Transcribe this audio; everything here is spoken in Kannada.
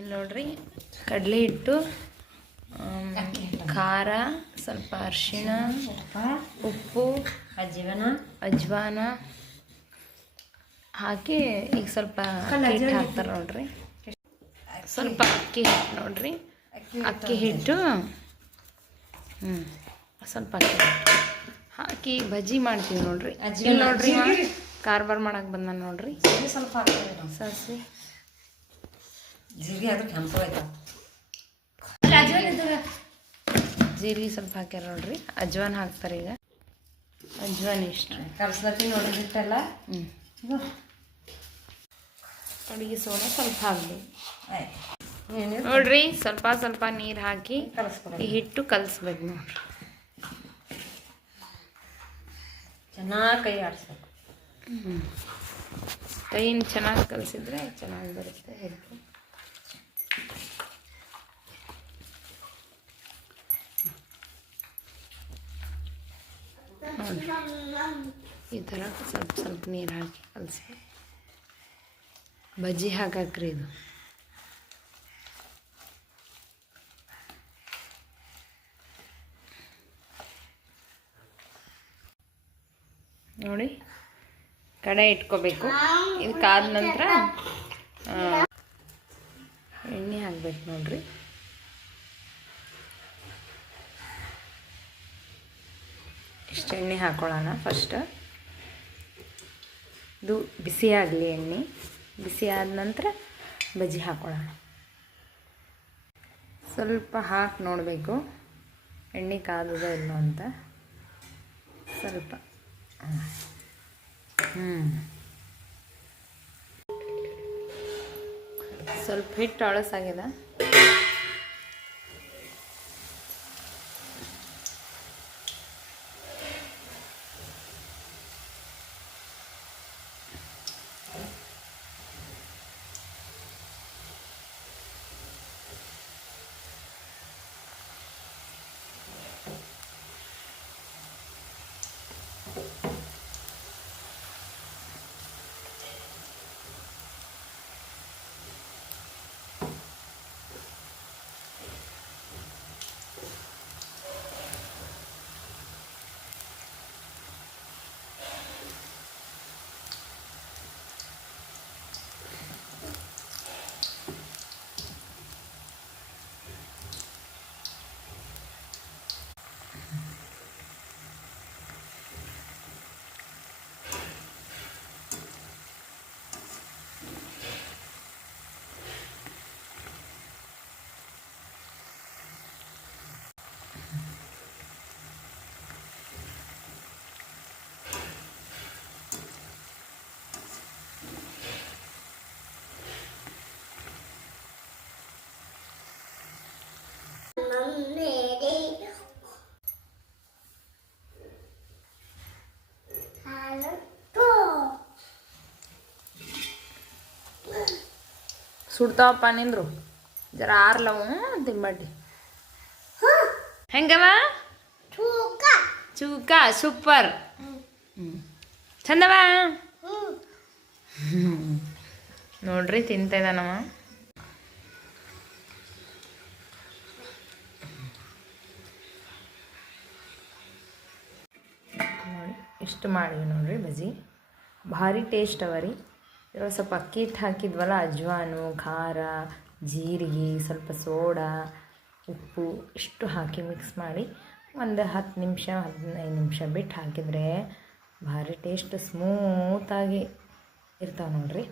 ಇಲ್ಲಿ ನೋಡ್ರಿ ಕಡಲೆ ಹಿಟ್ಟು, ಖಾರ, ಸ್ವಲ್ಪ ಅರಿಶಿಣ, ಉಪ್ಪು, ಅಜ್ವಾನ ಹಾಕಿ ಈಗ ಸ್ವಲ್ಪ ಹಿಟ್ಟು ಹಾಕ್ತಾರೆ ನೋಡ್ರಿ. ಸ್ವಲ್ಪ ಅಕ್ಕಿ ಹಿಟ್ಟು ನೋಡ್ರಿ, ಅಕ್ಕಿ ಹಿಟ್ಟು ಸ್ವಲ್ಪ ಅಕ್ಕಿ ಹಿಟ್ಟು ಹಾಕಿ ಬಜ್ಜಿ ಮಾಡ್ತೀವಿ ನೋಡ್ರಿ. ಇಲ್ಲಿ ನೋಡ್ರಿ ಕಾರ್ಬಾರ್ ಮಾಡಕ್ಕೆ ಬಂದ ನೋಡ್ರಿ. ಸ್ವಲ್ಪ ಸಾಸಿವೆ ಜೀರಿಗೆ ಅದು ಕೆಂಪು ಆಯ್ತು. ಜೀರಿಗೆ ಸ್ವಲ್ಪ ಹಾಕ್ಯಾರ ನೋಡ್ರಿ. ಅಜ್ವಾನ ಹಾಕ್ತಾರೆ ಈಗ. ಅಜ್ವಾನ ಇಷ್ಟ ಕಲ್ಸ್ಲತ್ತಿ ನೋಡ್ರಿ ಹಿಟ್ಟೆಲ್ಲ. ಅಡುಗೆ ಸೋಡಾ ಸ್ವಲ್ಪ ಹಾಕ್ಬೇಕು ನೋಡ್ರಿ. ಸ್ವಲ್ಪ ಸ್ವಲ್ಪ ನೀರು ಹಾಕಿ ಈ ಹಿಟ್ಟು ಕಲಿಸ್ಬೇಕು ನೋಡ್ರಿ. ಚೆನ್ನಾಗಿ ಕೈ ಆಡಿಸ್ಬೇಕು. ಕೈಯಿಂದ ಚೆನ್ನಾಗಿ ಕಲಿಸಿದ್ರೆ ಚೆನ್ನಾಗಿ ಬರುತ್ತೆ ಹಿಟ್ಟು. ಈ ಥರ ಸ್ವಲ್ಪ ಸ್ವಲ್ಪ ನೀರು ಹಾಕಿ ಕಲಿಸ್ಬೇಕು. ಬಜ್ಜಿ ಹಾಕಾಕ್ರಿ ಇದು. ನೋಡಿ ಕಡೆ ಇಟ್ಕೋಬೇಕು. ಇದಕ್ಕಾದ ನಂತರ ಎಣ್ಣೆ ಹಾಕ್ಬೇಕು ನೋಡ್ರಿ. ಇಷ್ಟು ಎಣ್ಣೆ ಹಾಕೊಳ್ಳೋಣ ಫಸ್ಟ್. ಇದು ಬಿಸಿ ಆಗಲಿ ಎಣ್ಣೆ. ಬಿಸಿ ಆದ ನಂತರ ಬಜ್ಜಿ ಹಾಕೊಳ್ಳೋಣ. ಸ್ವಲ್ಪ ಹಾಕಿ ನೋಡಬೇಕು ಎಣ್ಣೆ ಕಾದದ ಇಲ್ಲ ಅಂತ. ಸ್ವಲ್ಪ ಸ್ವಲ್ಪ ಹಿಟ್ಟು ಅಳಸಾಗ್ಯದ. ಸುಡ್ತಾವಪ್ಪ ನಿಂದ್ರು ಜರ ಆರ್ಲವು ತಿಂಬಡ್ಡಿ. ಹೆಂಗವ ಚೂಕ ಸೂಪರ್. ಚಂದವ ನೋಡ್ರಿ ತಿಂತ ಇದ್ದಾನವ. ನೋಡಿ ಇಷ್ಟು ಮಾಡಿವಿ ನೋಡ್ರಿ ಬಜ್ಜಿ. ಭಾರಿ ಟೇಸ್ಟ್ ಅವ ರೀ. ಇವಾಗ ಸ್ವಲ್ಪ ಅಕ್ಕಿ ಹಿಟ್ಟು ಹಾಕಿದ್ವಲ್ಲ, ಅಜ್ವಾನು, ಖಾರ, ಜೀರಿಗೆ, ಸ್ವಲ್ಪ ಸೋಡಾ, ಉಪ್ಪು ಇಷ್ಟು ಹಾಕಿ ಮಿಕ್ಸ್ ಮಾಡಿ ಒಂದು 10 ನಿಮಿಷ 15 ನಿಮಿಷ ಬಿಟ್ಟು ಹಾಕಿದರೆ ಭಾರಿ ಟೇಸ್ಟ್ ಸ್ಮೂತಾಗಿ ಇರ್ತಾವೆ ನೋಡ್ರಿ.